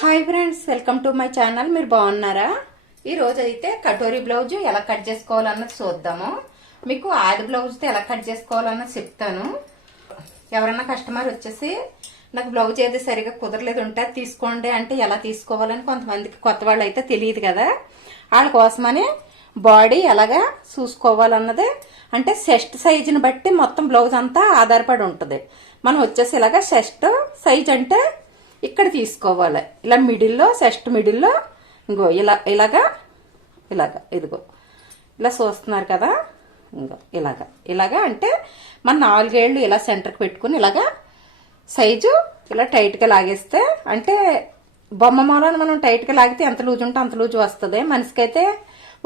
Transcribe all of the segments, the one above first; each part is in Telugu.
Hi friends, welcome to my channel. మీరు బాగున్నారా? ఈ రోజు అయితే కటోరీ బ్లౌజ్ ఎలా కట్ చేసుకోవాలన్నది చూద్దాము. మీకు ఆది బ్లౌజ్తో ఎలా కట్ చేసుకోవాలన్నది చెప్తాను. ఎవరన్నా కస్టమర్ వచ్చేసి నాకు బ్లౌజ్ ఏది సరిగా కుదరలేదు ఉంటే తీసుకోండి అంటే ఎలా తీసుకోవాలని కొంతమందికి కొత్త వాళ్ళు అయితే తెలియదు కదా. వాళ్ళ కోసమని బాడీ ఎలాగా చూసుకోవాలన్నది అంటే చెస్ట్ సైజుని బట్టి మొత్తం బ్లౌజ్ అంతా ఆధారపడి ఉంటుంది. మనం వచ్చేసి ఇలాగా చెస్ట్ సైజ్ అంటే ఇక్కడ తీసుకోవాలి. ఇలా మిడిల్లో చెస్ట్ మిడిల్లో ఇంకో ఇలాగా ఇదిగో ఇలా చూస్తున్నారు కదా. ఇంకో ఇలాగా అంటే మన 4 ఏళ్ళు ఇలా సెంటర్కి పెట్టుకుని ఇలాగా సైజు ఇలా టైట్గా లాగేస్తే అంటే బొమ్మ మూలన మనం టైట్గా లాగితే ఎంత లూజ్ ఉంటే అంత లూజ్ వస్తుంది. మనిషికైతే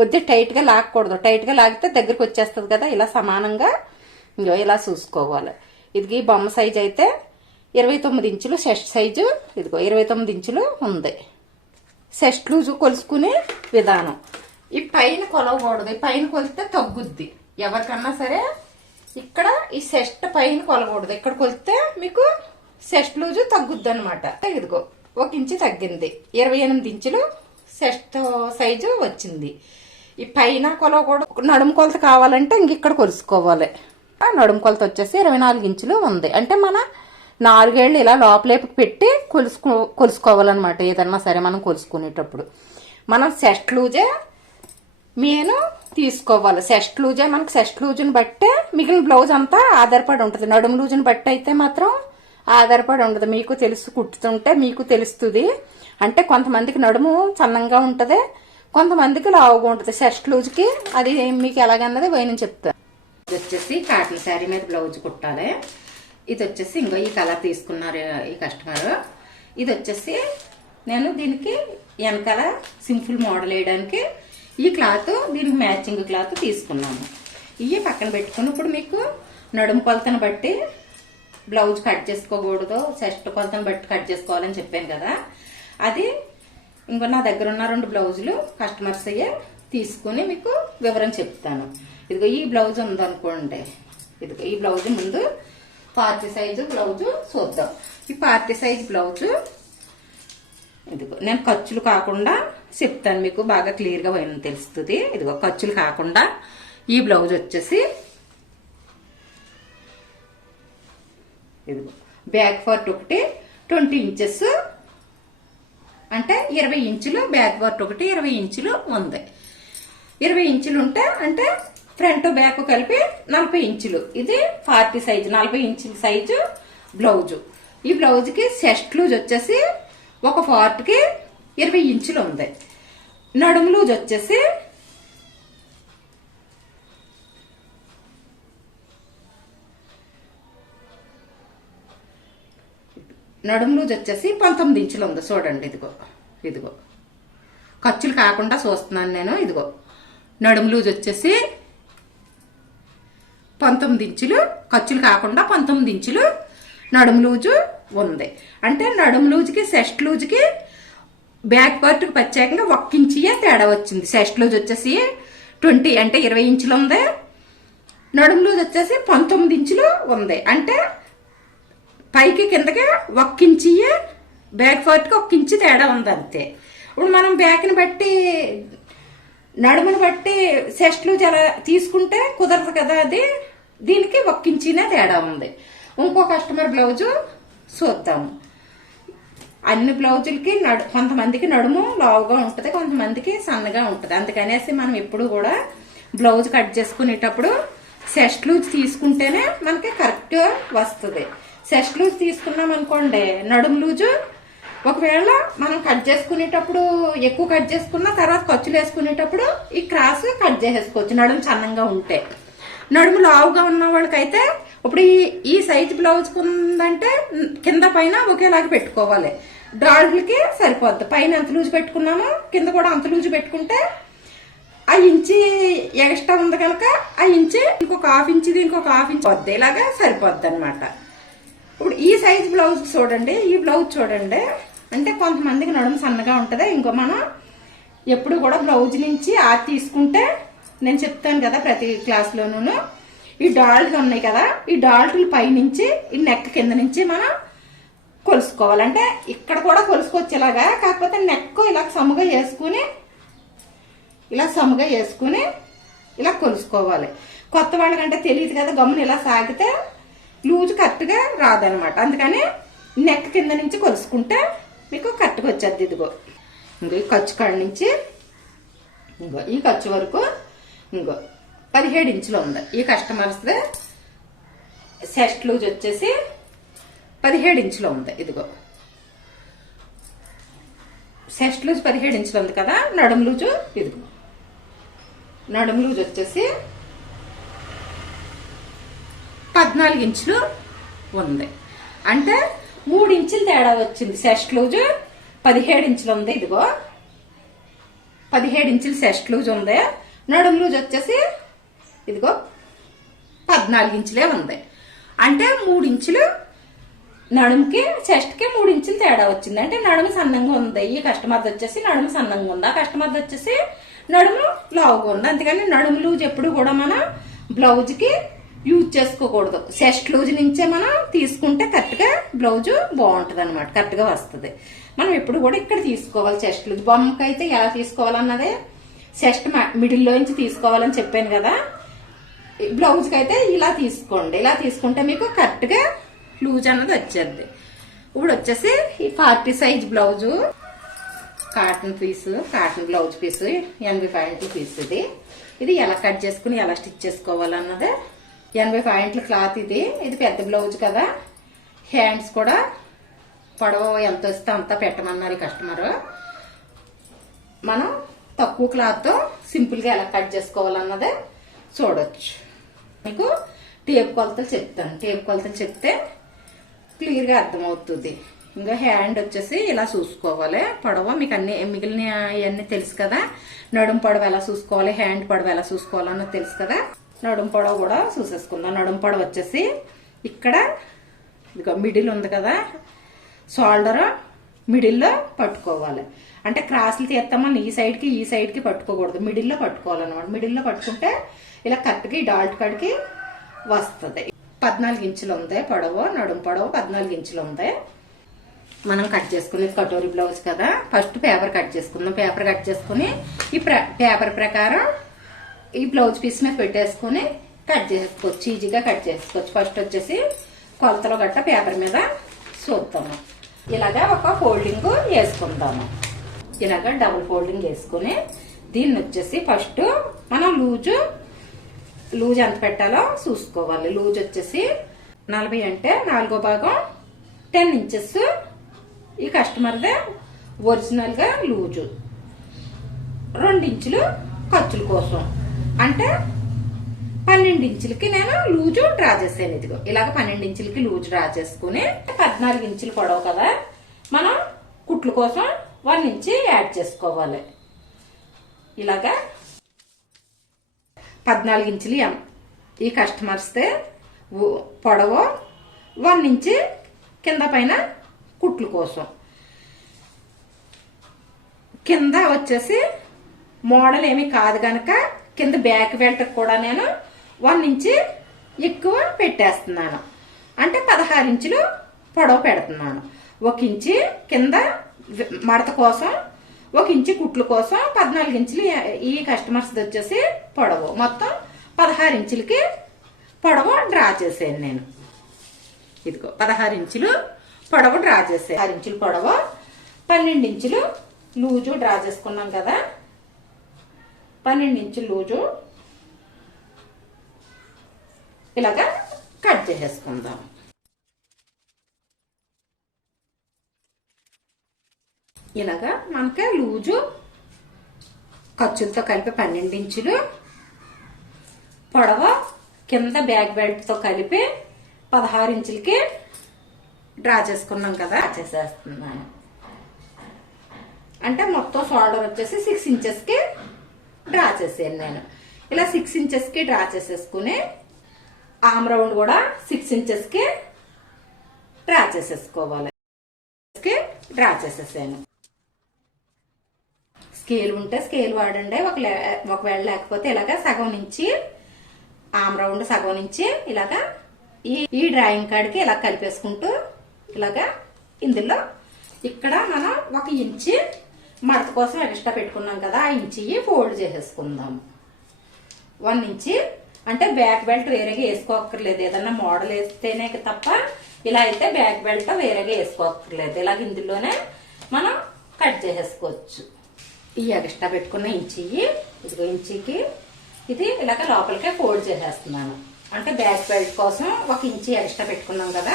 వద్దు టైట్గా లాగకూడదు. టైట్గా లాగితే దగ్గరికి వచ్చేస్తుంది కదా. ఇలా సమానంగా ఇంకో ఇలా చూసుకోవాలి. ఇది బొమ్మ సైజు అయితే 29 ఇంచులు చెస్ట్ సైజు. ఇదిగో 29 ఇంచులు ఉంది. చెస్ట్ లూజు కొలుసుకునే విధానం ఈ పైన కొలవకూడదు. ఈ పైన కొలిస్తే తగ్గుద్ది ఎవరికన్నా సరే. ఇక్కడ ఈ చెస్ట్ పైన కొలకూడదు. ఇక్కడ కొలిస్తే మీకు చెస్ట్ లూజు తగ్గుద్ది అనమాట. ఇదిగో 1 ఇంచు తగ్గింది. 28 ఇంచులు చెస్ట్ సైజు వచ్చింది. ఈ పైన కొలవకూడదు. నడుము కొలత కావాలంటే ఇంక ఇక్కడ కొలుసుకోవాలి. నడుము కొలత వచ్చేసి 24 ఇంచులు ఉంది. అంటే మన 4 ఏళ్ళు ఇలా లోపలేపుకి పెట్టి కొలుసుకోవాలన్నమాట. ఏదన్నా సరే మనం కొలుసుకునేటప్పుడు మనం చెస్ట్ లూజే మెయిన్ తీసుకోవాలి. చెస్ట్ లూజే మనకు చెస్ట్ లూజుని బట్టే మిగిలిన బ్లౌజ్ అంతా ఆధారపడి ఉంటుంది. నడుము లూజుని బట్టి అయితే మాత్రం ఆధారపడి ఉండదు. మీకు తెలుసు, కుట్టుతుంటే మీకు తెలుస్తుంది. అంటే కొంతమందికి నడుము సన్నంగా ఉంటుంది, కొంతమందికి లావుగా ఉంటుంది. చెస్ట్ లూజ్కి అది మీకు ఎలాగన్నది నేను చెప్తాను. ఇది వచ్చేసి కాటన్ శారీ మీద బ్లౌజ్ కుట్టాలి. ఇది వచ్చేసి ఇంకో ఈ కలర్ తీసుకున్నారు ఈ కస్టమర్. ఇది వచ్చేసి నేను దీనికి వెనకాల సింపుల్ మోడల్ వేయడానికి ఈ క్లాత్ దీనికి మ్యాచింగ్ క్లాత్ తీసుకున్నాము. ఇవి పక్కన పెట్టుకుని ఇప్పుడు మీకు నడుము కొలతను బట్టి బ్లౌజ్ కట్ చేసుకోకూడదు, చెస్ట్ కొలతను బట్టి కట్ చేసుకోవాలని చెప్పాను కదా. అది ఇంకో నా దగ్గర ఉన్న 2 బ్లౌజులు కస్టమర్స్ అయ్యే తీసుకుని మీకు వివరం చెప్తాను. ఇదిగో ఈ బ్లౌజ్ ఉందనుకోండి. ఇదిగో ఈ బ్లౌజ్ ముందు పార్టీ సైజు బ్లౌజు చూద్దాం. ఈ పార్టీ సైజ్ బ్లౌజు ఇదిగో నేను ఖర్చులు కాకుండా చెప్తాను, మీకు బాగా క్లియర్గా తెలుస్తుంది. ఇదిగో ఖర్చులు కాకుండా ఈ బ్లౌజ్ వచ్చేసి ఇదిగో బ్యాక్ పార్ట్ ఒకటి 20 ఇంచెస్ అంటే 20 ఇంచులు, బ్యాక్ పార్ట్ ఒకటి 20 ఇంచులు ఉంది. 20 ఇంచులు ఉంటే అంటే ఫ్రంట్ బ్యాక్ కలిపి 40 ఇంచులు. ఇది 40 సైజు 40 ఇంచుల సైజు బ్లౌజు. ఈ బ్లౌజ్కి చెస్ట్ లూజ్ వచ్చేసి ఒక పార్ట్కి 20 ఇంచులు ఉంది. నడుము లూజ్ వచ్చేసి నడుము లూజ్ వచ్చేసి 19 ఇంచులు ఉంది. చూడండి ఇదిగో ఖర్చులు కాకుండా చూస్తున్నాను నేను. ఇదిగో నడుము లూజ్ వచ్చేసి 19 ఇంచులు, ఖర్చులు కాకుండా 19 ఇంచులు నడుము లూజు ఉంది. అంటే నడుము లూజుకి చెస్ట్ లూజుకి బ్యాక్ పార్ట్కి ప్రత్యేకంగా 1 ఇంచియే తేడా వచ్చింది. చెస్ట్ లూజ్ వచ్చేసి 20 అంటే 20 ఇంచులు ఉంది. నడుము లూజ్ వచ్చేసి 19 ఇంచులు ఉంది. అంటే పైకి కిందకి 1 ఇంచియే బ్యాక్ పార్ట్కి 1 ఇంచు తేడా ఉంది అంతే. ఇప్పుడు మనం బ్యాక్ని బట్టి నడుముని బట్టి చెస్ట్ లూజ్ అలా తీసుకుంటే కుదరదు కదా. అది దీనికి 1 ఇంచినే తేడా ఉంది. ఇంకో కస్టమర్ బ్లౌజు చూద్దాము. అన్ని బ్లౌజులకి కొంతమందికి నడుము లావుగా ఉంటుంది, కొంతమందికి సన్నగా ఉంటుంది. అందుకనేసి మనం ఎప్పుడు కూడా బ్లౌజ్ కట్ చేసుకునేటప్పుడు చెస్ట్ లూజ్ తీసుకుంటేనే మనకి కరెక్ట్గా వస్తుంది. చెస్ట్ లూజ్ తీసుకున్నాం అనుకోండి, నడుము లూజు ఒకవేళ మనం కట్ చేసుకునేటప్పుడు ఎక్కువ కట్ చేసుకున్న తర్వాత ఖర్చులు వేసుకునేటప్పుడు ఈ క్రాస్ కట్ చేసేసుకోవచ్చు నడుము సన్నంగా ఉంటే. నడుము లావుగా ఉన్న వాళ్ళకైతే ఇప్పుడు ఈ సైజు బ్లౌజ్ ఉందంటే కింద పైన ఒకేలాగా పెట్టుకోవాలి. డాల్కి సరిపోద్ది. పైన ఎంత లూజ్ పెట్టుకున్నామో కింద కూడా అంత లూజ్ పెట్టుకుంటే ఆ ఇంచి ఎక్స్ట్రా ఉంది కనుక ఆ ఇంచి ఇంకొక 1/2 ఇంచి ఇంకొక 1/2 ఇంచి వద్ద ఇలాగా సరిపోద్ది అనమాట. ఇప్పుడు ఈ సైజ్ బ్లౌజ్ చూడండి, ఈ బ్లౌజ్ చూడండి. అంటే కొంతమందికి నడుము సన్నగా ఉంటుంది. ఇంకో మనం ఎప్పుడు కూడా బ్లౌజ్ నుంచి తీసుకుంటే నేను చెప్తాను కదా ప్రతి క్లాస్లోనూ, ఈ డాల్ట్లు ఉన్నాయి కదా, ఈ డాల్ట్లు పైనుంచి ఈ నెక్ కింద నుంచి మనం కొలుసుకోవాలంటే ఇక్కడ కూడా కొలుసుకోవచ్చు ఇలాగా, కాకపోతే నెక్ ఇలా సముగా వేసుకుని ఇలా కొలుసుకోవాలి. కొత్త వాళ్ళకంటే తెలియదు కదా, గమ్మున ఇలా సాగితే లూజ్ కరెక్ట్గా రాదనమాట. అందుకని నెక్ కింద నుంచి కొలుసుకుంటే మీకు కరెక్ట్గా వచ్చేది. ఇదిగో ఇంకో ఈ ఖర్చు కాడ నుంచి ఇంకో ఈ ఖర్చు వరకు ఇంకో 17 ఇంచులు ఉంది. ఈ కస్టమర్స్ది చెస్ట్ లూజ్ వచ్చేసి 17 ఇంచులు ఉంది. ఇదిగో చెస్ట్ లూజ్ 17 ఇంచులు ఉంది కదా. నడుము లూజు ఇదిగో నడుము లూజ్ వచ్చేసి 14 ఇంచులు ఉంది. అంటే 3 ఇంచులు తేడా వచ్చింది. చెస్ట్ లూజ్ 17 ఇంచులు ఉంది. ఇదిగో 17 ఇంచులు చెస్ట్ లూజ్ ఉంది. నడుము లూజ్ వచ్చేసి ఇదిగో 14 ఇంచులే ఉంది. అంటే 3 ఇంచులు నడుముకి చెస్ట్ కి 3 ఇంచులు తేడా వచ్చింది. అంటే నడుము సన్నంగా ఉంది. ఈ కస్టమర్ది వచ్చేసి నడుము సన్నంగా ఉంది, ఆ కస్టమర్ది వచ్చేసి నడుము లావుగా ఉంది. అందుకని నడుము లూజ్ ఎప్పుడు కూడా మనం బ్లౌజ్ కి యూజ్ చేసుకోకూడదు. చెస్ట్ లూజ్ నుంచే మనం తీసుకుంటే కరెక్ట్ గా బ్లౌజ్ బాగుంటది అనమాట, కరెక్ట్ గా వస్తుంది. మనం ఎప్పుడు కూడా ఇక్కడ తీసుకోవాలి. చెస్ట్ లూజ్ బొమ్మకి అయితే ఎలా తీసుకోవాలన్నదే చెస్ట్ మిడిల్ లో నుంచి తీసుకోవాలని చెప్పాను కదా. బ్లౌజ్ కి అయితే ఇలా తీసుకోండి. ఇలా తీసుకుంటే మీకు కరెక్ట్ గా లూజ్ అన్నది వచ్చేది. ఇప్పుడు వచ్చేసి ఈ 40 size blouse cotton blouse piece 80 పాయింట్ల పీస్. ఇది ఎలా కట్ చేసుకుని ఎలా స్టిచ్ చేసుకోవాలన్నదే 80 పాయింట్ల క్లాత్. ఇది పెద్ద బ్లౌజ్ కదా. హ్యాండ్స్ కూడా పొడవ ఎంత వస్తే అంత పెట్టమన్నారు కస్టమర్. మనం తక్కువ క్లాత్ తో సింపుల్ గా ఎలా కట్ చేసుకోవాలన్నదే చూడొచ్చు. మీకు టేప్ కొలతలు చెప్తాను. టేప్ కొలతలు చెప్తే క్లియర్ గా అర్థమవుతుంది. ఇంకా హ్యాండ్ వచ్చేసి ఇలా చూసుకోవాలి. పొడవ మీకు అన్ని మిగిలిన అవన్నీ తెలుసు కదా. నడుము పొడవ ఎలా చూసుకోవాలి, హ్యాండ్ పొడవ ఎలా చూసుకోవాలన్నది తెలుసు కదా. నడుము పొడవ కూడా చూసేసుకుందాం. నడుము పొడవ వచ్చేసి ఇక్కడ ఇదిగో మిడిల్ ఉంది కదా, షోల్డర్ మిడిల్లో పట్టుకోవాలి. అంటే క్రాస్లు తీస్తామని ఈ సైడ్ కి పట్టుకోకూడదు, మిడిల్లో పట్టుకోవాలన్నమాట. మిడిల్లో పట్టుకుంటే ఇలా కరెక్ట్గా ఈ డాల్ట్ కాడికి వస్తుంది. 14 ఇంచులు ఉంది పొడవ. నడుము పొడవ 14 ఇంచులు ఉంది. మనం కట్ చేసుకునేది కటోరీ బ్లౌజ్ కదా. ఫస్ట్ పేపర్ కట్ చేసుకుందాం. పేపర్ కట్ చేసుకుని ఈ పేపర్ ప్రకారం ఈ బ్లౌజ్ పీస్ మీద పెట్టేసుకుని కట్ చేసుకోవచ్చు. ఈజీగా కట్ చేసుకోవచ్చు. ఫస్ట్ వచ్చేసి కొలతలో గట్ట పేపర్ మీద చూద్దాము. ఇలాగా ఒక ఫోల్డింగ్ వేసుకుందాము. ఇలాగా డబుల్ ఫోల్డింగ్ వేసుకుని దీన్ని వచ్చేసి ఫస్ట్ మనం లూజ్ ఎంత పెట్టాలో చూసుకోవాలి. లూజ్ వచ్చేసి 40 అంటే 4వ భాగం 10 ఇంచెస్. ఈ కస్టమర్దే ఒరిజినల్ గా లూజు 2 ఇంచులు ఖర్చుల కోసం. అంటే 12 ఇంచులకి నేను లూజు డ్రా చేసాను. ఇదిగో ఇలాగ 12 ఇంచులకి లూజ్ డ్రా చేసుకుని 14 ఇంచులు పొడవు కదా, మనం కుట్ల కోసం 1 ఇంచు యాడ్ చేసుకోవాలి. ఇలాగా 14 ఇంచులు ఈ కస్టమర్స్ పొడవు 1 ఇంచు కింద పైన కుట్ల కోసం. కింద వచ్చేసి మోడల్ ఏమి కాదు గనక కింద బ్యాక్ బెల్ట్ కూడా నేను 1 ఇంచు ఎక్కువ పెట్టేస్తున్నాను. అంటే 16 ఇంచులు పొడవు పెడుతున్నాను. 1 ఇంచు కింద మడత కోసం, 1 ఇంచు కుట్ల కోసం 14 ఇంచులు ఈ కస్టమర్స్ వచ్చేసి పొడవు. మొత్తం 16 ఇంచులకి పొడవు డ్రా చేసాను నేను. ఇదిగో 16 ఇంచులు పొడవు డ్రా చేసాను. 6 ఇంచులు పొడవు 12 ఇంచులు లూజు డ్రా చేసుకున్నాం కదా. 12 ఇంచులు లూజు ఇలాగా కట్ చేసేసుకుందాం. ఇలాగా మనకి లూజు ఖర్చులతో కలిపి 12 ఇంచులు, పొడవ కింద బ్యాక్ బెల్ట్ తో కలిపి 16 ఇంచులకి డ్రా చేసుకున్నాం కదా. చేసేస్తున్నాను. అంటే మొత్తం షోల్డర్ వచ్చేసి 6 ఇంచెస్ కి డ్రా చేసాను నేను. ఇలా 6 ఇంచెస్ కి డ్రా చేసేసుకుని ఆమ్ రౌండ్ కూడా 6 ఇంచెస్ కి డ్రా చేసేసుకోవాలి. డ్రా చేసేసాను. స్కేల్ ఉంటే స్కేల్ వాడండి. ఒకవేళ లేకపోతే ఇలాగా సగం నుంచి ఆమ్ రౌండ్ సగం నుంచి ఇలాగా ఈ డ్రాయింగ్ కార్డ్కి ఇలా కలిపేసుకుంటూ ఇలాగా ఇందులో ఇక్కడ మనం 1 ఇంచి మడత కోసం ఎక్స్ట్రా పెట్టుకున్నాం కదా, ఆ ఇంచి ఫోల్డ్ చేసేసుకుందాం. 1 ఇంచి అంటే బ్యాక్ బెల్ట్ వేరేగా వేసుకోక్కర్లేదు. ఏదన్నా మోడల్ వేస్తేనే తప్ప ఇలా అయితే బ్యాక్ బెల్ట్ వేరేగా వేసుకోక్కర్లేదు. ఇలాగ ఇందులోనే మనం కట్ చేసేసుకోవచ్చు. ఈ ఎక్స్ట్రా పెట్టుకున్న ఇంచి, ఇదిగో ఇంచికి ఇది ఇలాగ లోపలికే ఫోల్డ్ చేసేస్తున్నాను. అంటే బ్యాక్ బెల్ట్ కోసం 1 ఇంచి ఎక్స్ట్రా పెట్టుకున్నాం కదా,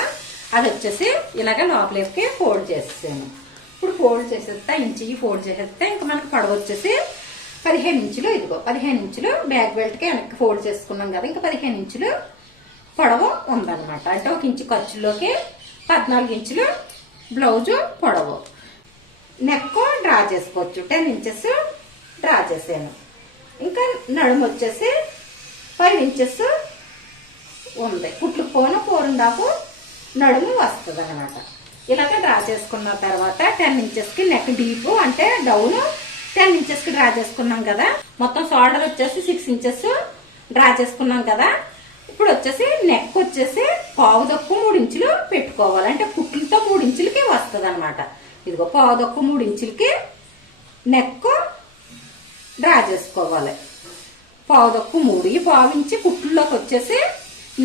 అది వచ్చేసి ఇలాగ లోపలికి ఫోల్డ్ చేసేసాను. ఇప్పుడు ఫోల్డ్ చేసేస్తా, ఇంచి ఫోల్డ్ చేసేస్తే ఇంకా మనకు పొడవు వచ్చేసి 15 ఇంచులు. ఇదిగో 15 ఇంచులు బ్యాక్ బెల్ట్ కి వెనక్కి ఫోల్డ్ చేసుకున్నాం కదా, ఇంకా 15 ఇంచులు పొడవు ఉందన్నమాట. అంటే 1 ఇంచు ఖర్చులోకి 14 ఇంచులు బ్లౌజు పొడవు. నెక్ డ్రా చేసుకోవచ్చు. 10 ఇంచెస్ డ్రా చేసాను. ఇంకా నడుము వచ్చేసి 5 ఇంచెస్ ఉంది. కుట్లు పోను 4.5 నడుము వస్తుంది అనమాట. ఇలాగ డ్రా చేసుకున్న తర్వాత 10 ఇంచెస్ కి నెక్ డీప్ అంటే డౌన్ 10 ఇంచెస్ కి డ్రా చేసుకున్నాం కదా. మొత్తం షోల్డర్ వచ్చేసి 6 ఇంచెస్ డ్రా చేసుకున్నాం కదా. ఇప్పుడు వచ్చేసి నెక్ వచ్చేసి పావుదక్కు 3 ఇంచులు పెట్టుకోవాలి. అంటే కుట్లతో 3 ఇంచులకి వస్తుంది అనమాట. ఇదిగో పావుదక్కు 3 ఇంచులకి నెక్ డ్రా చేసుకోవాలి. పావుదక్కు 3, ఈ పావు ఇంచి కుట్లలోకి వచ్చేసి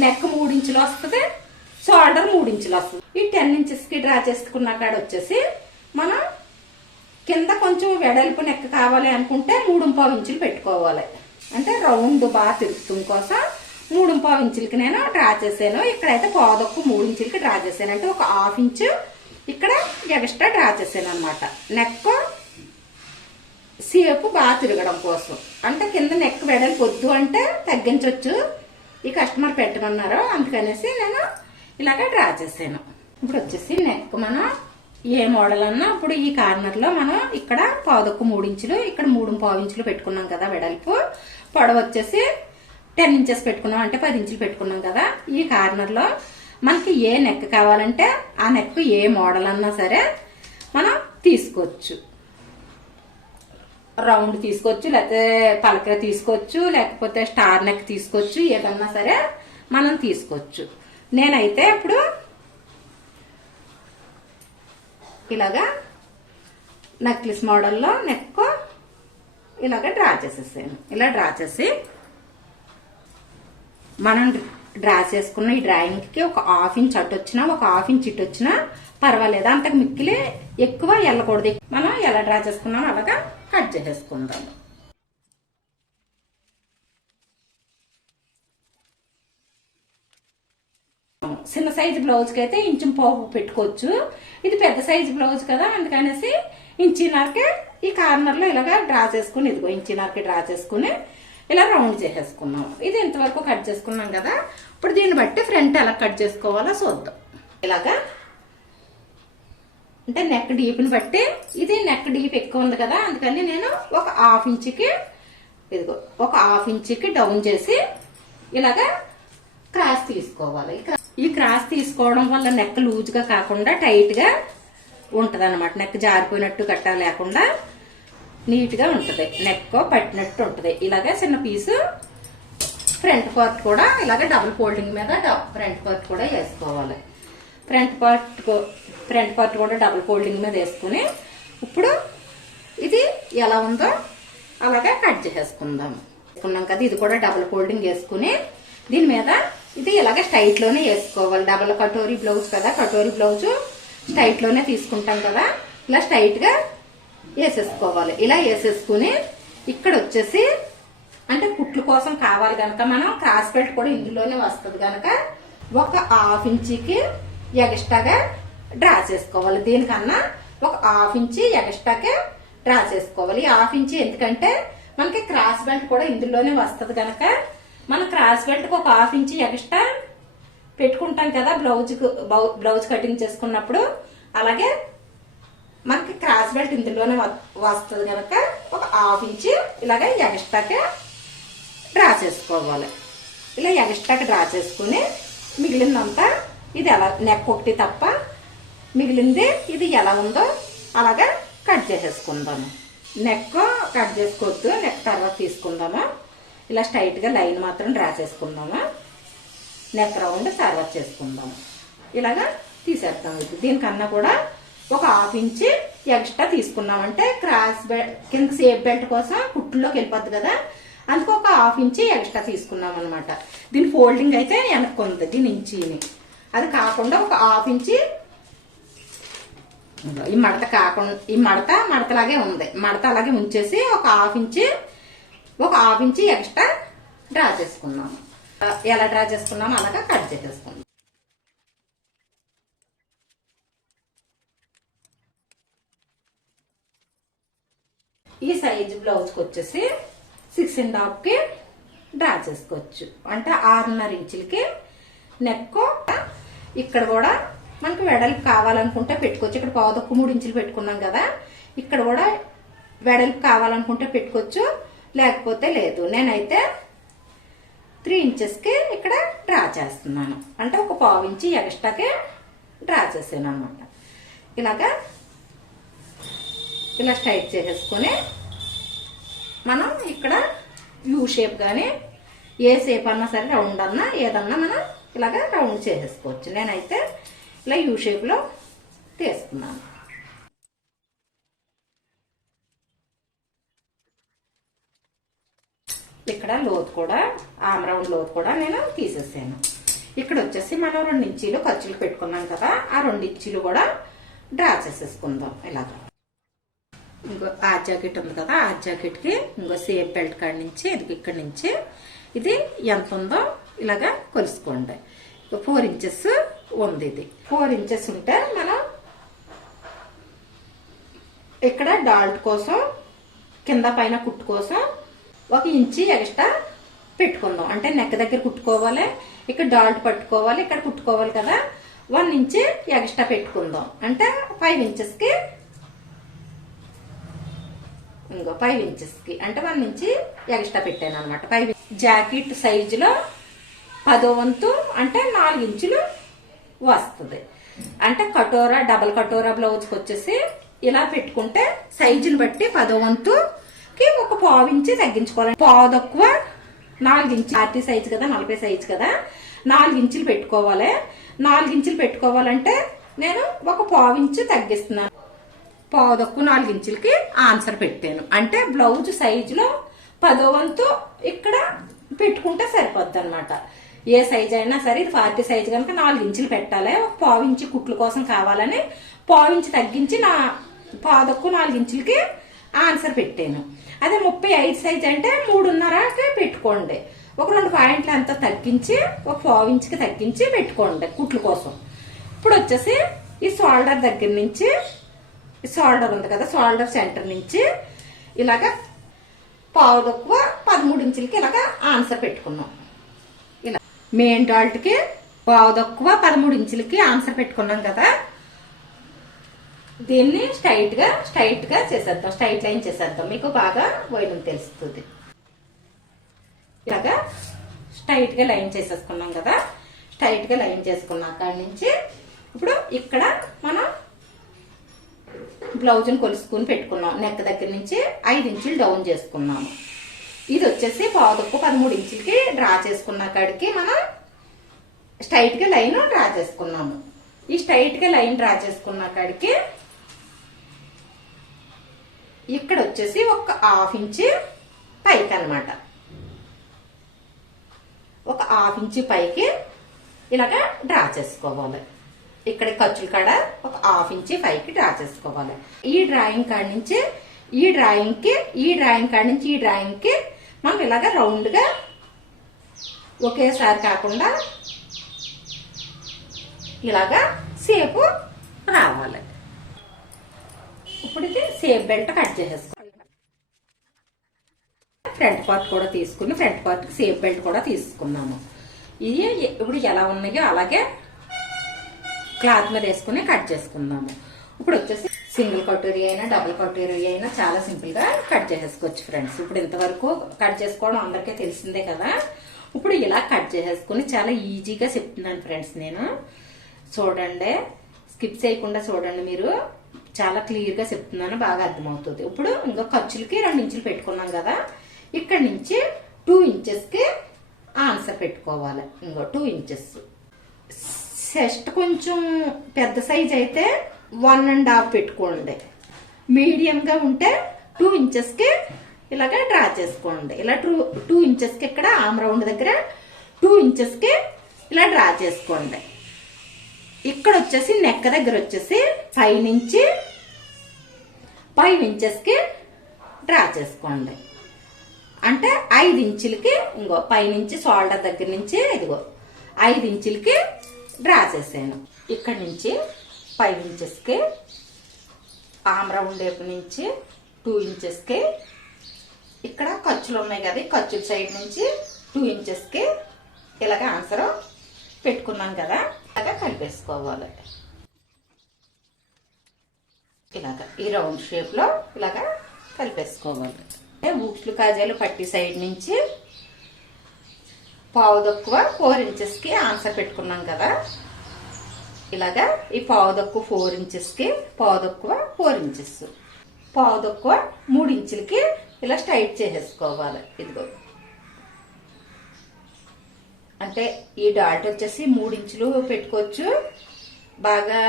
నెక్ 3 ఇంచులు వస్తుంది, షోల్డర్ 3 ఇంచులు వస్తుంది. ఈ 10 ఇంచెస్ కి డ్రా చేసుకున్న కాడ వచ్చేసి మనం కింద కొంచెం వెడల్పు నెక్ కావాలి అనుకుంటే 3.5 ఇంచులు పెట్టుకోవాలి. అంటే రౌండ్ బాగా తిరుగుతుంది కోసం 3.5 ఇంచులకి నేను డ్రా చేశాను. ఇక్కడైతే పావుదక్కు 3 ఇంచులకి డ్రా చేశాను. అంటే ఒక 1/2 ఇంచు ఇక్కడ ఎక్స్ట్రా డ్రా చేశాను అనమాట. నెక్ సేపు బాగా తిరగడం కోసం. అంటే కింద నెక్ వెడల్పు వద్దు అంటే తగ్గించవచ్చు. ఈ కస్టమర్ పెట్టమన్నారు, అందుకనేసి నేను ఇలాగ డ్రా చేశాను. ఇప్పుడు వచ్చేసి నెక్ మనం ఏ మోడల్ అన్నా ఇప్పుడు ఈ కార్నర్ లో మనం ఇక్కడ పావుదక్కు 3 ఇంచులు, ఇక్కడ 3.5 ఇంచులు పెట్టుకున్నాం కదా వెడల్పు. పొడవు వచ్చేసి 10 ఇంచెస్ పెట్టుకున్నాం, అంటే 10 ఇంచులు పెట్టుకున్నాం కదా. ఈ కార్నర్ లో మనకి ఏ నెక్ కావాలంటే ఆ నెక్ ఏ మోడల్ అన్నా సరే మనం తీసుకోవచ్చు. రౌండ్ తీసుకోవచ్చు, లేకపోతే పలక తీసుకోవచ్చు, లేకపోతే స్టార్ నెక్ తీసుకోవచ్చు. ఏదన్నా సరే మనం తీసుకోవచ్చు. నేనైతే ఇప్పుడు ఇలాగా నెక్లెస్ మోడల్లో నెక్ ఇలాగా డ్రా చేసేసాను. ఇలా డ్రా చేసి మనం డ్రా చేసుకున్న ఈ డ్రాయింగ్ కి ఒక 1/2 ఇంచ్ అటు వచ్చినా, ఒక 1/2 ఇంచ్ ఇటు వచ్చినా పర్వాలేదు. అంతకు మిక్కిలి ఎక్కువ వెళ్ళకూడదు. మనం ఎలా డ్రా చేసుకున్నామో అలాగా కట్ చేసేసుకుందాం. చిన్న సైజు బ్లౌజ్ కి అయితే 1.5 ఇంచు పెట్టుకోవచ్చు. ఇది పెద్ద సైజు బ్లౌజ్ కదా, అందుకనేసి 1.5 ఇంచుకి ఈ కార్నర్ లో ఇలాగా డ్రా చేసుకుని, ఇదిగో 1.5 ఇంచుకి డ్రా చేసుకుని ఇలా రౌండ్ చేసేసుకున్నాం. ఇది ఇంతవరకు కట్ చేసుకున్నాం కదా. ఇప్పుడు దీన్ని బట్టి ఫ్రంట్ ఎలా కట్ చేసుకోవాలో చూద్దాం. ఇలాగా అంటే నెక్ డీప్ని బట్టి, ఇది నెక్ డీప్ ఎక్కువ ఉంది కదా, అందుకని నేను ఒక 1/2 ఇంచుకి, ఇదిగో ఒక 1/2 ఇంచుకి డౌన్ చేసి ఇలాగా క్రాస్ తీసుకోవాలి. ఈ క్రాస్ తీసుకోవడం వల్ల నెక్ లూజ్ గా కాకుండా టైట్ గా ఉంటది అనమాట. నెక్ జారిపోయినట్టు గట్టా లేకుండా నీట్ గా ఉంటది. నెక్ పట్టినట్టు ఉంటది. ఇలాగే చిన్న పీసు ఫ్రంట్ పార్ట్ కూడా ఇలాగే డబుల్ ఫోల్డింగ్ మీద ఫ్రంట్ పార్ట్ కూడా వేసుకోవాలి. ఫ్రంట్ పార్ట్ కూడా డబుల్ ఫోల్డింగ్ మీద వేసుకుని ఇప్పుడు ఇది ఎలా ఉందో అలాగే కట్ చేసేసుకుందాం. వేసుకున్నాం కదా, ఇది కూడా డబుల్ ఫోల్డింగ్ వేసుకుని దీని మీద ఇది ఇలాగే స్ట్రైట్ లోనే వేసుకోవాలి. డబుల్ కటోరీ బ్లౌజ్ కదా, కటోరీ బ్లౌజ్ స్ట్రైట్ లోనే తీసుకుంటాం కదా, ఇలా స్ట్రైట్ గా వేసేసుకోవాలి. ఇలా వేసేసుకుని ఇక్కడ వచ్చేసి అంటే కుట్లు కోసం కావాలి కనుక మనం క్రాస్ బెల్ట్ కూడా ఇందులోనే వస్తుంది కనుక ఒక 1/2 ఇంచుకి ఎక్స్ట్రాగా డ్రా చేసుకోవాలి. దీనికన్నా ఒక 1/2 ఇంచు ఎక్స్ట్రాగా డ్రా చేసుకోవాలి. 1/2 ఇంచు ఎందుకంటే మనకి క్రాస్ బెల్ట్ కూడా ఇందులోనే వస్తుంది కనుక మనం క్రాస్ బెల్ట్ కి ఒక 1/2 ఇంచు ఎక్స్ట్రా పెట్టుకుంటాం కదా బ్లౌజ్ కటింగ్ చేసుకున్నప్పుడు. అలాగే మనకి క్రాస్ బెల్ట్ ఇందులోనే వస్తుంది కనుక ఒక 1/2 ఇంచు ఇలాగే ఎక్స్ట్రాగా డ్రా చేసుకోవాలి. ఇలా ఎక్స్ట్రాగా డ్రా చేసుకుని మిగిలిందంతా ఇది ఎలా నెక్ ఒకటి తప్ప మిగిలింది ఇది ఎలా ఉందో అలాగా కట్ చేసేసుకుందాము. నెక్ కట్ చేసుకోవద్దు, నెక్ తర్వాత తీసుకుందాము. ఇలా స్ట్రైట్ గా లైన్ మాత్రం డ్రా చేసుకుందాము. నెక్ రౌండ్ తర్వాత చేసుకుందాము. ఇలాగా తీసేద్దాం. దీనికన్నా కూడా ఒక హాఫ్ ఇంచ్ ఎక్స్ట్రా తీసుకున్నామంటే క్రాస్ బెల్ట్ కింద సేఫ్ బెల్ట్ కోసం కుట్టులోకి వెళ్ళిపోద్ది కదా, అందుకు ఒక హాఫ్ ఇంచ్ ఎక్స్ట్రా తీసుకున్నాం అనమాట. దీని ఫోల్డింగ్ అయితే వెనక్కి ఉంది దీని ఇంచిని, అది కాకుండా ఒక హాఫ్ ఇంచ్ ఈ మడత కాకుండా ఈ మడతలాగే ఉంది, మడత అలాగే ఉంచేసి ఒక హాఫ్ ఇంచ్ ఎక్స్ట్రా డ్రా చేసుకున్నాము. ఎలా డ్రా చేసుకున్నామో అలాగా కట్ చేసేసుకున్నాం. ఈ సైజు బ్లౌజ్కి వచ్చేసి 6.5కి డ్రా చేసుకోవచ్చు. అంటే 6.5 ఇంచులకి నెక్. ఇక్కడ కూడా మనకి వెడల్పు కావాలనుకుంటే పెట్టుకోవచ్చు. ఇక్కడ 3 ఇంచులు పెట్టుకున్నాం కదా, ఇక్కడ కూడా వెడల్పు కావాలనుకుంటే పెట్టుకోవచ్చు, లేకపోతే లేదు. నేనైతే 3 ఇంచెస్కి ఇక్కడ డ్రా చేస్తున్నాను. అంటే ఒక 1/4 ఇంచ్ ఎక్స్ట్రాకి డ్రా చేసాను అనమాట. ఇలా స్ట్రైట్ చేసేసుకొని మనం ఇక్కడ యూ షేప్ కానీ ఏ షేప్ అన్నా సరే, రౌండ్ అన్నా ఏదన్నా మనం ఇలాగా రౌండ్ చేసేసుకోవచ్చు. నేనైతే ఇలా యూ షేప్లో తీసుకున్నాను. ఇక్కడ లోతు కూడా ఆమ్ రౌండ్ లోతు కూడా నేను తీసేసాను. ఇక్కడ వచ్చేసి మనం 2 ఇంచీలు ఖర్చులు పెట్టుకున్నాం కదా, ఆ 2 ఇంచీలు కూడా డ్రా చేసేసుకుందాం. ఇలాగా ఇంకో ఆ జాకెట్ ఉంది కదా, ఆ జాకెట్కి ఇంకో సేఫ్ బెల్ట్ కాడి నుంచి ఇక్కడి నుంచి ఇది ఎంత ఉందో ఇలాగా కొలుసుకోండి. 4 ఇంచెస్ ఉంది. ఇది 4 ఇంచెస్ ఉంటే మనం ఇక్కడ డాల్ట్ కోసం కింద పైన కుట్టు కోసం 1 ఇంచ్ ఎక్స్ట్రా పెట్టుకుందాం. అంటే నెక్ దగ్గర కుట్టుకోవాలి, ఇక్కడ డాల్ట్ పట్టుకోవాలి, ఇక్కడ కుట్టుకోవాలి కదా, 1 ఇంచ్ ఎక్స్ట్రా పెట్టుకుందాం. అంటే 5 ఇంచెస్కి ఇంకో 5 ఇంచెస్కి అంటే 1 ఇంచ్ ఎక్స్ట్రా పెట్టాను అనమాట. 5 జాకెట్ సైజులో 10వ వంతు అంటే 4 ఇంచులు వస్తుంది. అంటే కటోరా డబల్ కటోరా బ్లౌజ్కి వచ్చేసి ఇలా పెట్టుకుంటే సైజుని బట్టి 10వ వంతుకి ఒక 1/4 ఇంచ్ తగ్గించుకోవాలి. పావు తక్కువ 4 ఇంచులు 40 సైజు కదా, 40 సైజు కదా, 4 ఇంచులు పెట్టుకోవాలి. 4 ఇంచులు పెట్టుకోవాలంటే నేను ఒక 1/4 ఇంచ్ తగ్గిస్తున్నాను. పావు తక్కువ 4 ఇంచులకి ఆన్సర్ పెట్టాను. అంటే బ్లౌజ్ సైజులో 10వ వంతు ఇక్కడ పెట్టుకుంటే సరిపోద్ది అనమాట. ఏ సైజ్ అయినా సరే, ఇది 40 సైజు కనుక 4 ఇంచులు పెట్టాలి. ఒక 1/4 ఇంచ్ కుట్లు కోసం కావాలని 1/4 ఇంచ్ తగ్గించి పావు తక్కువ 4 ఇంచులకి ఆన్సర్ పెట్టాను. అదే 35 సైజ్ అంటే 3.5కి పెట్టుకోండి. ఒక 2 పాయింట్లు అంతా తగ్గించి ఒక 1/4 ఇంచ్కి తగ్గించి పెట్టుకోండి కుట్ల కోసం. ఇప్పుడు వచ్చేసి ఈ షోల్డర్ దగ్గర నుంచి, షోల్డర్ ఉంది కదా, షోల్డర్ సెంటర్ నుంచి ఇలాగా పావు తక్కువ 13 ఇంచులకి ఇలాగా ఆన్సర్ పెట్టుకున్నాం. ఇలా మెయిన్ డాల్ట్కి పావు తక్కువ 13 ఇంచులకి ఆన్సర్ పెట్టుకున్నాం కదా, దీన్ని స్ట్రైట్ గా చేసేద్దాం. స్ట్రైట్ లైన్ చేసేద్దాం, మీకు బాగా వైలం తెలుస్తుంది. ఇలాగా స్ట్రైట్ గా లైన్ చేసేసుకున్నాం కదా. స్ట్రైట్ గా లైన్ చేసుకున్నాక నుంచి ఇప్పుడు ఇక్కడ మనం బ్లౌజ్ని కొలుసుకుని పెట్టుకున్నాం. నెక్ దగ్గర నుంచి 5 ఇంచులు డౌన్ చేసుకున్నాము. ఇది వచ్చేసి పావు తక్కువ 13 ఇంచులకి డ్రా చేసుకున్న కాడికి మనం స్ట్రైట్ గా లైన్ డ్రా చేసుకున్నాము. ఈ స్ట్రైట్ గా లైన్ డ్రా చేసుకున్న కాడికి ఇక్కడ వచ్చేసి ఒక 1/2 ఇంచ్ పైకి అనమాట. ఒక 1/2 ఇంచ్ పైకి ఇలాగా డ్రా చేసుకోవాలి. ఇక్కడ ఖర్చుల కాడ ఒక 1/2 ఇంచ్ పైకి డ్రా చేసుకోవాలి. ఈ డ్రాయింగ్ కాడి నుంచి ఈ డ్రాయింగ్ కాడి నుంచి ఈ డ్రాయింగ్ కి మనం ఇలాగా రౌండ్ గా ఒకేసారి కాకుండా ఇలాగా సేపు రావాలి. ఇప్పుడు ఇది సేఫ్ బెల్ట్ కట్ చేసేసుకోవాలి. ఫ్రంట్ పార్ట్ కూడా తీసుకుని ఫ్రంట్ పార్ట్ కి సేఫ్ బెల్ట్ కూడా తీసుకున్నాము. ఇది ఇప్పుడు ఎలా ఉన్నాయో అలాగే క్లాత్ మీద వేసుకుని కట్ చేసుకుందాము. ఇప్పుడు వచ్చేసి సింగిల్ కటోరీ అయినా డబుల్ కటోరీ అయినా చాలా సింపుల్ గా కట్ చేసేసుకోవచ్చు ఫ్రెండ్స్. ఇప్పుడు ఇంతవరకు కట్ చేసుకోవడం అందరికీ తెలిసిందే కదా. ఇప్పుడు ఇలా కట్ చేసేసుకుని చాలా ఈజీగా చెప్తున్నాను ఫ్రెండ్స్. నేను చూడండి, స్కిప్ చేయకుండా చూడండి, మీరు చాలా క్లియర్ గా చెప్తున్నాను, బాగా అర్థమవుతుంది. ఇప్పుడు ఇంకా ఖర్చులకి 2 ఇంచులు పెట్టుకున్నాం కదా, ఇక్కడ నుంచి 2 ఇంచెస్ కి ఆన్సర్ పెట్టుకోవాలి. ఇంకో 2 ఇంచెస్. చెస్ట్ కొంచెం పెద్ద సైజ్ అయితే 1.5 పెట్టుకోండి. మీడియంగా ఉంటే 2 ఇంచెస్కి ఇలాగా డ్రా చేసుకోండి. ఇలా 2 ఇంచెస్కి ఇక్కడ ఆమ్ రౌండ్ దగ్గర 2 ఇంచెస్కి ఇలా డ్రా చేసుకోండి. ఇక్కడ వచ్చేసి నెక్ దగ్గర వచ్చేసి పైనుంచి 5 ఇంచెస్కి డ్రా చేసుకోండి. అంటే 5 ఇంచులకి ఇంకో పైనుంచి షోల్డర్ దగ్గర నుంచి ఇదిగో 5 ఇంచులకి డ్రా చేసాను. ఇక్కడ నుంచి 5 ఇంచెస్కి ఆమ్ రౌండ్ వైపు నుంచి 2 ఇంచెస్కి ఇక్కడ ఖర్చులు ఉన్నాయి కదా, ఖర్చుల సైడ్ నుంచి 2 ఇంచెస్కి ఇలాగ ఆన్సర్ పెట్టుకున్నాం కదా. ఇలాగా కలిపేసుకోవాలి. ఇలాగ ఈ రౌండ్ షేప్ లో ఇలాగా కలిపేసుకోవాలి. ఊక్స్లు కాజాలు పట్టి సైడ్ నుంచి పావు తక్కువ 4 ఇంచెస్కి ఆన్సర్ పెట్టుకున్నాం కదా. ఇలాగా ఈ పావు తక్కువ 4 ఇంచెస్కి పావు తక్కువ 4 ఇంచెస్ పావు తక్కువ 3 ఇంచులకి ఇలా స్ట్రైట్ చేసేసుకోవాలి. ఇదిగో అంటే ఈ డాట్ వచ్చేసి 3 ఇంచులు పెట్టుకోవచ్చు. బాగా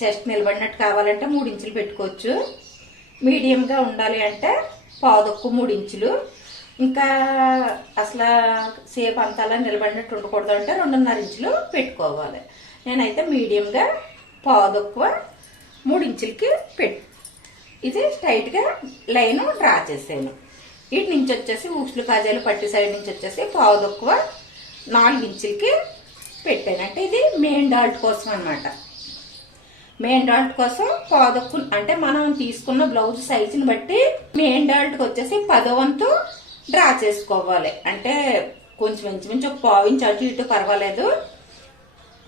చెస్ట్ నిలబడినట్టు కావాలంటే 3 ఇంచులు పెట్టుకోవచ్చు. మీడియంగా ఉండాలి అంటే పావు తక్కువ 3 ఇంచులు. ఇంకా అసలు సేపు అంతలా నిలబడినట్టు ఉండకూడదు అంటే 2.5 ఇంచులు పెట్టుకోవాలి. నేనైతే మీడియంగా పావు తక్కువ 3 ఇంచులకి ఇది స్ట్రైట్గా లైన్ డ్రా చేసాను. ఇటు నుంచి వచ్చేసి ఊక్స్లు కాజాలు పట్టి సైడ్ నుంచి వచ్చేసి పావు తక్కువ 4 ఇంచులకి పెట్టాను. అంటే ఇది మెయిన్ డాల్ట్ కోసం అనమాట. మెయిన్ డాల్ట్ కోసం పావు తక్కువ అంటే మనం తీసుకున్న బ్లౌజ్ సైజుని బట్టి మెయిన్ డాల్ట్కి వచ్చేసి 10వ వంతు డ్రా చేసుకోవాలి. అంటే కొంచెం ఇంచుమించు ఒక పావు ఇంచు అటు ఇటు పర్వాలేదు,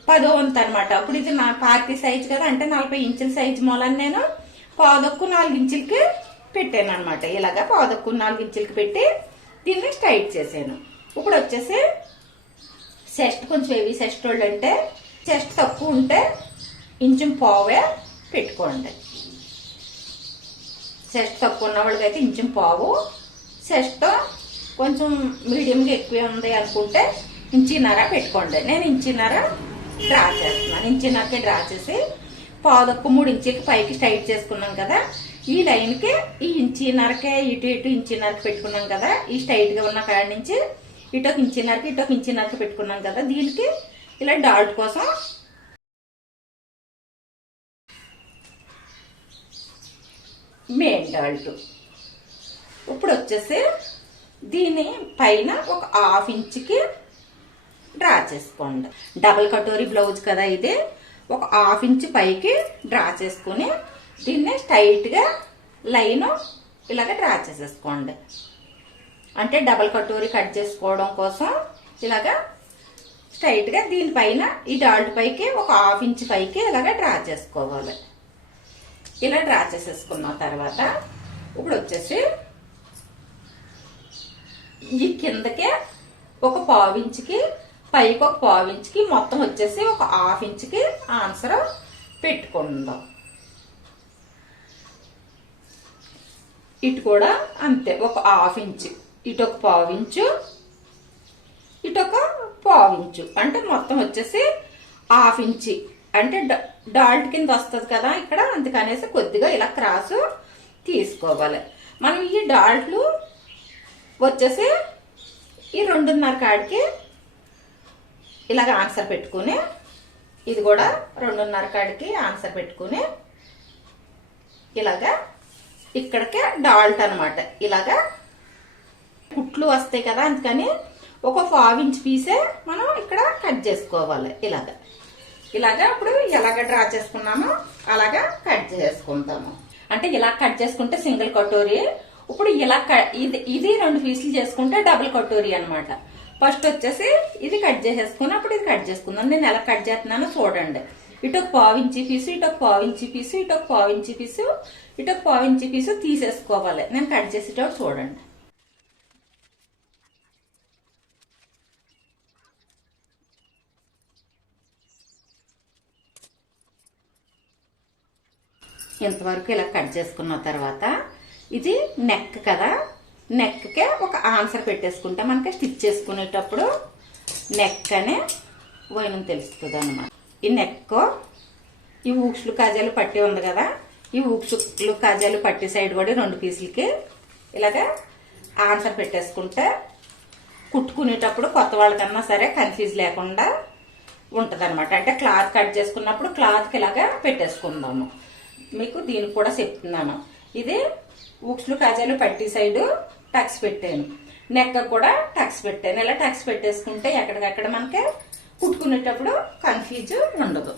10వ వంతు అనమాట. అప్పుడు ఇది నా పార్టీ సైజు కదా, అంటే 40 ఇంచుల సైజు మూలని నేను పావు తక్కువ 4 ఇంచులకి పెట్టాను అనమాట. ఇలాగా పావు తక్కువ 4 ఇంచులకి పెట్టి దీన్ని స్ట్రైట్ చేశాను. ఇప్పుడు వచ్చేసి చెస్ట్ కొంచెం హెవీ చెస్ట్ వాళ్ళు అంటే చెస్ట్ తక్కువ ఉంటే ఇంచు పావే పెట్టుకోండి. చెస్ట్ తక్కువ ఉన్న వాళ్ళకైతే ఇంచు పావు, చెస్ట్ కొంచెం మీడియంగా ఎక్కువే ఉంది అనుకుంటే 1.5 ఇంచు పెట్టుకోండి. నేను 1.5 ఇంచు డ్రా చేస్తున్నాను. 1.5 ఇంచుకి డ్రా చేసి పావు తక్కువ 3 ఇంచులకి పైకి స్ట్రైట్ చేసుకున్నాం కదా. ఈ లైన్కి ఈ 1.5 ఇంచుకే ఇటు 1.5 ఇంచుకి పెట్టుకున్నాం కదా. ఈ స్ట్రైట్గా ఉన్న కాడి నుంచి ఇటు 1.5 ఇంచుకి ఇటు 1.5 ఇంచుకి పెట్టుకున్నాం కదా. దీనికి ఇలా డాల్ట్ కోసం మెయిన్ డాల్ట్. ఇప్పుడు వచ్చేసి దీని పైన ఒక 1/2 ఇంచుకి డ్రా చేసుకోండి. డబుల్ కటోరీ బ్లౌజ్ కదా ఇది. ఒక 1/2 ఇంచు పైకి డ్రా చేసుకుని దీన్ని స్ట్రైట్గా లైన్ ఇలాగ డ్రా చేసేసుకోండి. అంటే డబుల్ కటోరీ కట్ చేసుకోవడం కోసం ఇలాగా స్ట్రైట్గా దీనిపైన ఈ డాల్ట్ పైకి ఒక 1/2 ఇంచు పైకి ఇలాగ డ్రా చేసుకోవాలి. ఇలా డ్రా చేసేసుకున్న తర్వాత ఇప్పుడు వచ్చేసి ఈ కిందకే ఒక పావు ఇంచుకి పైకి ఒక పావు ఇంచుకి మొత్తం వచ్చేసి ఒక 1/2 ఇంచుకి ఆన్సర్ పెట్టుకుందాం. ఇటు కూడా అంతే, ఒక 1/2 ఇంచు, ఇటు ఒక పావు ఇంచు, ఇటు ఒక పావు ఇంచు, అంటే మొత్తం వచ్చేసి 1/2 ఇంచు. అంటే డాల్ట్ కింద వస్తుంది కదా ఇక్కడ, అందుకనేసి కొద్దిగా ఇలా క్రాస్ తీసుకోవాలి. మనం ఈ డాల్ట్లు వచ్చేసి ఈ 2.5 కాడికి ఇలాగ ఆన్సర్ పెట్టుకుని, ఇది కూడా 2.5 కాడికి ఆన్సర్ పెట్టుకుని ఇలాగా ఇక్కడికే డాల్ట్ అనమాట. ఇలాగా కుట్లు వస్తాయి కదా, అందుకని ఒక 1/2 ఇంచ్ పీసే మనం ఇక్కడ కట్ చేసుకోవాలి. ఇలాగా ఇప్పుడు ఎలాగ డ్రా చేసుకున్నామో అలాగా కట్ చేసుకుంటాము. అంటే ఇలా కట్ చేసుకుంటే సింగిల్ కటోరీ. ఇప్పుడు ఇలా ఇది 2 పీసులు చేసుకుంటే డబుల్ కటోరీ అనమాట. ఫస్ట్ వచ్చేసి ఇది కట్ చేసేసుకుని అప్పుడు ఇది కట్ చేసుకుందాం. నేను ఎలా కట్ చేస్తున్నానో చూడండి. ఇటు ఒక 1/2 ఇంచు పీసు, ఇటు ఒక 1/2 ఇంచు పీసు, ఇటు ఒక 1/2 ఇంచు పీసు, ఇటు ఒక 1/2 ఇంచు పీసు తీసేసుకోవాలి. నేను కట్ చేసేటప్పుడు చూడండి. ఇంతవరకు ఇలా కట్ చేసుకున్న తర్వాత ఇది నెక్ కదా, నెక్కే ఒక ఆన్సర్ పెట్టేసుకుంటే మనకి స్టిచ్ చేసుకునేటప్పుడు నెక్ అనే వైనం తెలుస్తుంది అనమాట. ఈ నెక్ ఈ ఊక్సులు కాజాలు పట్టి ఉంది కదా, ఈ ఊక్సులు కాజాలు పట్టి సైడ్ కూడా 2 పీసులకి ఇలాగా ఆన్సర్ పెట్టేసుకుంటే కుట్టుకునేటప్పుడు కొత్త వాళ్ళకన్నా సరే కన్ఫ్యూజ్ లేకుండా ఉంటది అనమాట. అంటే క్లాత్ కట్ చేసుకున్నప్పుడు క్లాత్కి ఇలాగా పెట్టేసుకుందాము. మీకు దీనికి కూడా చెప్తున్నాను. ఇది ఊక్సులు కాజాలు పట్టి సైడ్ టక్స్ పెట్టాను, నెక్ కూడా టక్స్ పెట్టాను. ఇలా టక్స్ పెట్టేసుకుంటే ఎక్కడికక్కడ మనకి కుట్టుకునేటప్పుడు కన్ఫ్యూజ్ ఉండదు.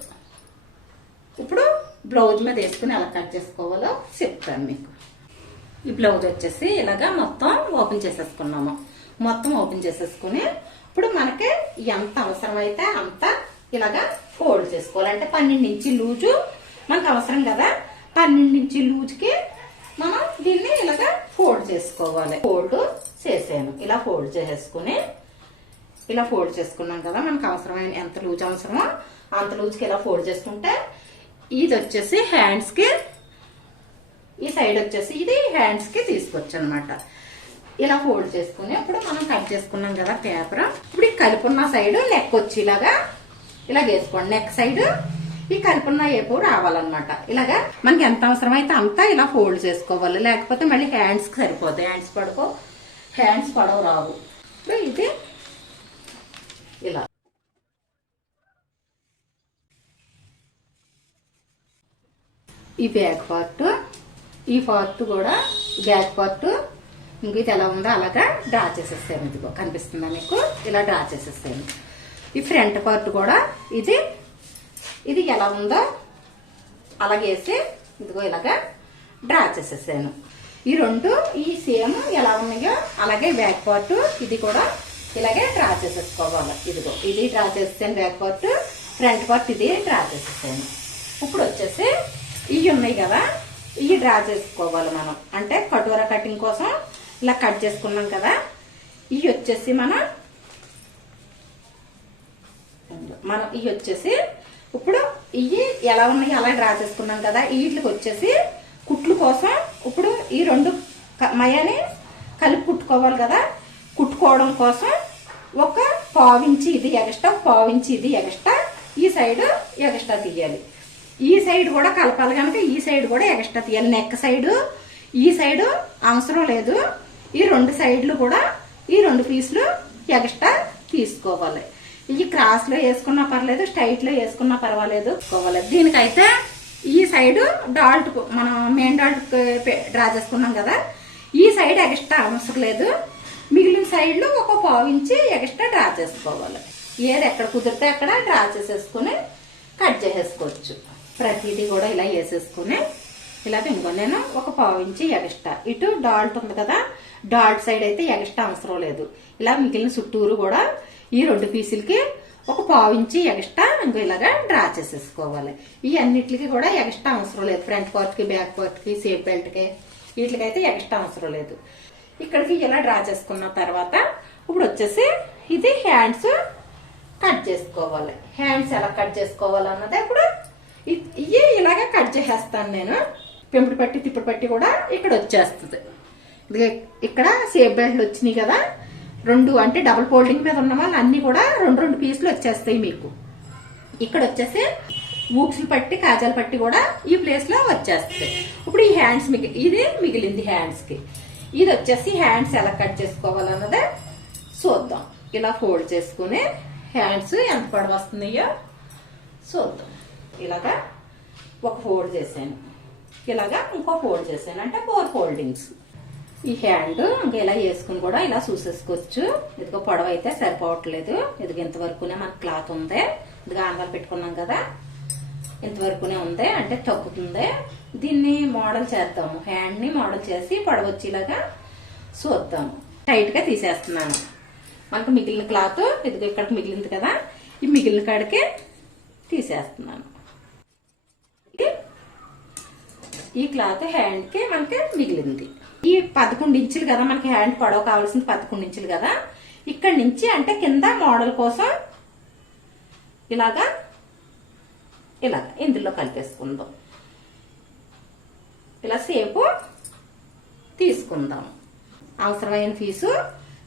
ఇప్పుడు బ్లౌజ్ మీద వేసుకుని ఎలా కట్ చేసుకోవాలో చెప్తాను మీకు. ఈ బ్లౌజ్ వచ్చేసి ఇలాగా మొత్తం ఓపెన్ చేసేసుకున్నాము. మొత్తం ఓపెన్ చేసేసుకుని ఇప్పుడు మనకి ఎంత అవసరమైతే అంత ఇలాగా ఫోల్డ్ చేసుకోవాలి. అంటే 12 ఇంచ్ లూజు మనకు అవసరం కదా, 12 ఇంచ్ లూజ్కి మనం దీన్ని ఇలాగా ఫోల్డ్ చేసుకోవాలి. ఫోల్డ్ చేసాను, ఇలా ఫోల్డ్ చేసేసుకుని ఇలా ఫోల్డ్ చేసుకున్నాం కదా, మనకు అవసరమైన ఎంత లూజ్ అవసరమో అంత లూజ్కి ఇలా ఫోల్డ్ చేసుకుంటే ఇది వచ్చేసి హ్యాండ్స్ కి, ఈ సైడ్ వచ్చేసి ఇది హ్యాండ్స్ కి తీసుకొచ్చు అనమాట. ఇలా ఫోల్డ్ చేసుకుని ఇప్పుడు మనం కట్ చేసుకున్నాం కదా పేపర్, ఇప్పుడు ఈ కలుపున్న సైడ్ నెక్ వచ్చి ఇలాగా వేసుకోండి. నెక్ సైడ్ ఈ కలుపున్న ఏపు రావాలన్నమాట. ఇలాగా మనకి ఎంత అవసరమైతే అంతా ఇలా ఫోల్డ్ చేసుకోవాలి, లేకపోతే మళ్ళీ హ్యాండ్స్ కి సరిపోతాయి. హ్యాండ్స్ పడవ రావు. ఇప్పుడు ఇది ఇలా ఈ బ్యాక్ పార్ట్, ఈ పార్ట్ కూడా బ్యాక్ పార్ట్ ఇంక ఇది ఎలా ఉందో అలాగా డ్రా చేసేసాను. ఇదిగో కనిపిస్తుందా మీకు, ఇలా డ్రా చేసేసాను. ఈ ఫ్రంట్ పార్ట్ కూడా ఇది ఎలా ఉందో అలాగేసి ఇదిగో ఇలాగా డ్రా చేసేసాను. ఈ రెండు ఈ సేమ్ ఎలా ఉన్నాయో అలాగే బ్యాక్ పార్ట్ ఇది కూడా ఇలాగే డ్రా చేసేసుకోవాలి. ఇదిగో ఇది డ్రా చేసేసాను బ్యాక్ పార్ట్, ఫ్రంట్ పార్ట్ ఇది డ్రా చేసేసాను. ఇప్పుడు వచ్చేసి ఇవి ఉన్నాయి కదా, ఇవి డ్రా చేసుకోవాలి మనం. అంటే కటోరా కటింగ్ కోసం ఇలా కట్ చేసుకున్నాం కదా, ఇవి వచ్చేసి మనం ఇవి వచ్చేసి ఇప్పుడు ఇవి ఎలా ఉన్నాయి అలా డ్రా చేసుకున్నాం కదా, వీటికి వచ్చేసి కుట్లు కోసం ఇప్పుడు ఈ రెండు మయాని కలిపి కుట్టుకోవాలి కదా. కుట్టుకోవడం కోసం ఒక పావించి ఇది ఎగస్ట్రా, పావించి ఇది ఎగస్ట్రా, ఈ సైడ్ ఎగస్ట్రా తీయాలి. ఈ సైడ్ కూడా కలపాలి కనుక ఈ సైడ్ కూడా ఎగస్ట్రా తీయాలి. నెక్ సైడ్ ఈ సైడ్ అవసరం లేదు, ఈ 2 సైడ్లు కూడా ఈ 2 పీసులు ఎగస్ట్రా తీసుకోవాలి. ఈ క్రాస్ లో వేసుకున్నా పర్లేదు, స్ట్రైట్ లో వేసుకున్నా పర్వాలేదు. దీనికైతే ఈ సైడ్ డాల్ట్ మనం మెయిన్ డాల్ట్ డ్రా చేసుకున్నాం కదా, ఈ సైడ్ ఎగస్ట్రా అవసరం లేదు. మిగిలిన సైడ్లు ఒక పావించి ఎగస్ట్రా డ్రా చేసుకోవాలి. ఏది ఎక్కడ కుదిరితే అక్కడ డ్రా చేసేసుకుని కట్ చేసేసుకోవచ్చు. ప్రతిదీ కూడా ఇలా వేసేసుకుని ఇలా ఇంకో నేను ఒక పావించి ఎగస్ట్రా, ఇటు డాల్ట్ ఉంది కదా, డాల్ట్ సైడ్ అయితే ఎగస్ట్రా అవసరం లేదు. ఇలా మిగిలిన చుట్టూరు కూడా ఈ 2 పీసులకి ఒక పావించి ఎగస్ట్రా ఇంకో ఇలాగా డ్రా చేసేసుకోవాలి. ఈ అన్నిటికి కూడా ఎగస్ట్రా అవసరం లేదు. ఫ్రంట్ పార్ట్ కి, బ్యాక్ పార్ట్ కి, సేఫ్ బెల్ట్ కి వీటికైతే ఎగస్ట్రా అవసరం లేదు. ఇక్కడికి ఇలా డ్రా చేసుకున్న తర్వాత ఇప్పుడు వచ్చేసి ఇది హ్యాండ్స్ కట్ చేసుకోవాలి. హ్యాండ్స్ ఎలా కట్ చేసుకోవాలన్నది ఇప్పుడు ఇవి ఇలాగే కట్ చేసేస్తాను నేను. పెంపుడు పట్టి తిప్పుడు పట్టి కూడా ఇక్కడ వచ్చేస్తుంది. ఇక్కడ సేఫ్ బెల్ట్లు వచ్చినాయి కదా, 2 అంటే డబుల్ ఫోల్డింగ్ మీద ఉన్న వాళ్ళు అన్ని కూడా 2 పీసులు వచ్చేస్తాయి మీకు. ఇక్కడ వచ్చేసి ఊక్సులు పట్టి కాజాలు పట్టి కూడా ఈ ప్లేస్ లో వచ్చేస్తాయి. ఇప్పుడు ఈ హ్యాండ్స్ ఇది మిగిలింది హ్యాండ్స్ కి. ఇది వచ్చేసి హ్యాండ్స్ ఎలా కట్ చేసుకోవాలన్నదే చూద్దాం. ఇలా ఫోల్డ్ చేసుకుని హ్యాండ్స్ ఎంత పొడవు వస్తున్నాయో చూద్దాం. ఇలాగా ఒక ఫోల్డ్ చేశాను, ఇలాగా ఇంకో ఫోల్డ్ చేశాను, అంటే 4 ఫోల్డింగ్స్. ఈ హ్యాండ్ ఇంకా ఇలా వేసుకుని కూడా ఇలా చూసేసుకోవచ్చు. ఇదిగో పొడవు అయితే సరిపోవట్లేదు, ఇదిగో ఇంతవరకునే మనకు క్లాత్ ఉంది. ఇదిగో ఆంగాలు పెట్టుకున్నాం కదా, ఇంతవరకునే ఉంది, అంటే తగ్గుతుంది. దీన్ని మోడల్ చేద్దాము, హ్యాండ్ ని మోడల్ చేసి పొడవు వచ్చేలాగా చూద్దాము. టైట్ గా తీసేస్తున్నాను. మనకు మిగిలిన క్లాత్ ఇదిగో ఇక్కడికి మిగిలింది కదా, ఈ మిగిలిన కాడికి తీసేస్తున్నాను. ఈ క్లాత్ హ్యాండ్ కి మనకి మిగిలింది. ఈ 11 ఇంచులు కదా మనకి హ్యాండ్ పొడవు కావాల్సింది, 11 ఇంచులు కదా. ఇక్కడి నుంచి అంటే కింద మోడల్ కోసం ఇలాగా ఇందులో కలిపేసుకుందాం. ఇలా సేపు తీసుకుందాం. అవసరమైన పీసు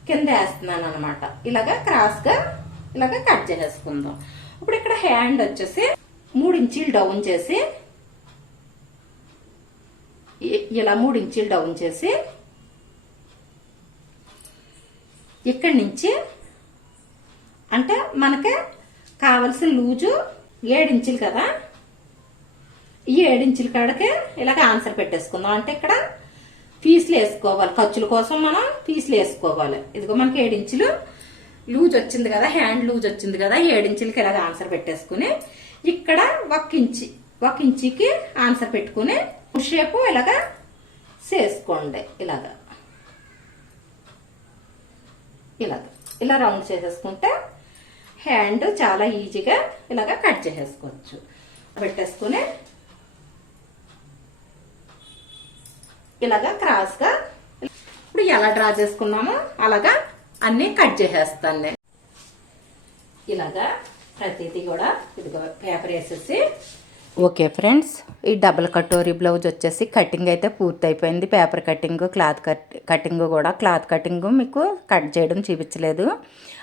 కింద వేస్తున్నాను అనమాట. ఇలాగా క్రాస్ గా ఇలాగా కట్ చేసేసుకుందాం. ఇప్పుడు ఇక్కడ హ్యాండ్ వచ్చేసి 3 ఇంచీలు డౌన్ చేసి ఇలా 3 ఇంచీలు డౌన్ చేసి ఇక్కడి నుంచి అంటే మనకి కావలసిన లూజు 7 ఇంచులు కదా, ఈ 7 ఇంచుల కాడకి ఇలాగ ఆన్సర్ పెట్టేసుకుందాం. అంటే ఇక్కడ పీసులు వేసుకోవాలి, ఖర్చుల కోసం మనం పీసులు వేసుకోవాలి. ఇదిగో మనకి 7 ఇంచులు లూజ్ వచ్చింది కదా, హ్యాండ్ లూజ్ వచ్చింది కదా, 7 ఇంచులకి ఇలాగ ఆన్సర్ పెట్టేసుకుని ఇక్కడ 1 ఇంచుకి ఆన్సర్ పెట్టుకుని షేపు ఇలాగ చేసుకోండి. ఇలా రౌండ్ చేసేసుకుంటే హ్యాండ్ చాలా ఈజీగా ఇలాగ కట్ చేసేసుకోవచ్చు. పెట్టేసుకుని ఇలాగా క్రాస్గా ఇప్పుడు ఎలా డ్రా చేసుకున్నామో అలాగా అన్నీ కట్ చేసేస్తాను నేను. ఇలాగా ప్రతిదీ కూడా ఇదిగో పేపర్ వేసేసి. ఓకే ఫ్రెండ్స్, ఈ డబుల్ కటోరీ బ్లౌజ్ వచ్చేసి కటింగ్ అయితే పూర్తి అయిపోయింది. పేపర్ కటింగ్, క్లాత్ కటింగ్ కూడా. క్లాత్ కటింగ్ మీకు కట్ చేయడం చూపించలేదు,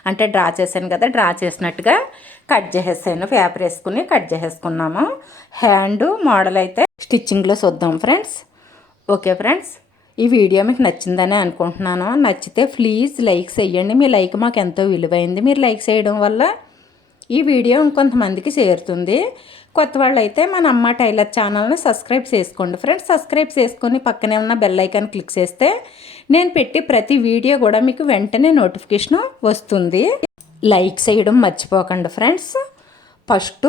అంటే డ్రా చేశాను కదా, డ్రా చేసినట్టుగా కట్ చేసేసాను. పేపర్ వేసుకుని కట్ చేసేసుకున్నాము. హ్యాండ్ మోడల్ అయితే స్టిచ్చింగ్లో చూద్దాం ఫ్రెండ్స్. ఓకే ఫ్రెండ్స్, ఈ వీడియో మీకు నచ్చిందని అనుకుంటున్నాను. నచ్చితే ప్లీజ్ లైక్ చేయండి. మీ లైక్ మాకు ఎంతో విలువైంది. మీరు లైక్ చేయడం వల్ల ఈ వీడియో ఇంకొంతమందికి చేరుతుంది. కొత్త వాళ్ళు అయితే మన అమ్మ టైలర్ ఛానల్ని సబ్స్క్రైబ్ చేసుకోండి ఫ్రెండ్స్. సబ్స్క్రైబ్ చేసుకొని పక్కనే ఉన్న బెల్ ఐకాన్ క్లిక్ చేస్తే నేను పెట్టి ప్రతి వీడియో కూడా మీకు వెంటనే నోటిఫికేషన్ వస్తుంది. లైక్ చేయడం మర్చిపోకండి ఫ్రెండ్స్. ఫస్ట్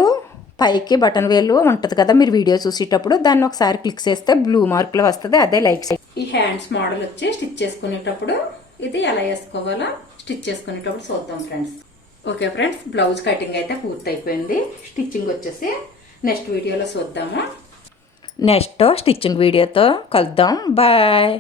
పైకి బటన్ వేలు ఉంటుంది కదా, మీరు వీడియో చూసేటప్పుడు దాన్ని ఒకసారి క్లిక్ చేస్తే బ్లూ మార్కులో వస్తుంది, అదే లైక్ చేయండి. ఈ హ్యాండ్స్ మోడల్ వచ్చి స్టిచ్ చేసుకునేటప్పుడు ఇది ఎలా వేసుకోవాలో స్టిచ్ చేసుకునేటప్పుడు చూద్దాం friends. Okay friends, blouse cutting అయితే పూర్తి అయిపోయింది. స్టిచ్చింగ్ వచ్చేసి నెక్స్ట్ వీడియోలో చూద్దాము. నెక్స్ట్ స్టిచ్చింగ్ వీడియోతో కలుద్దాం. బాయ్.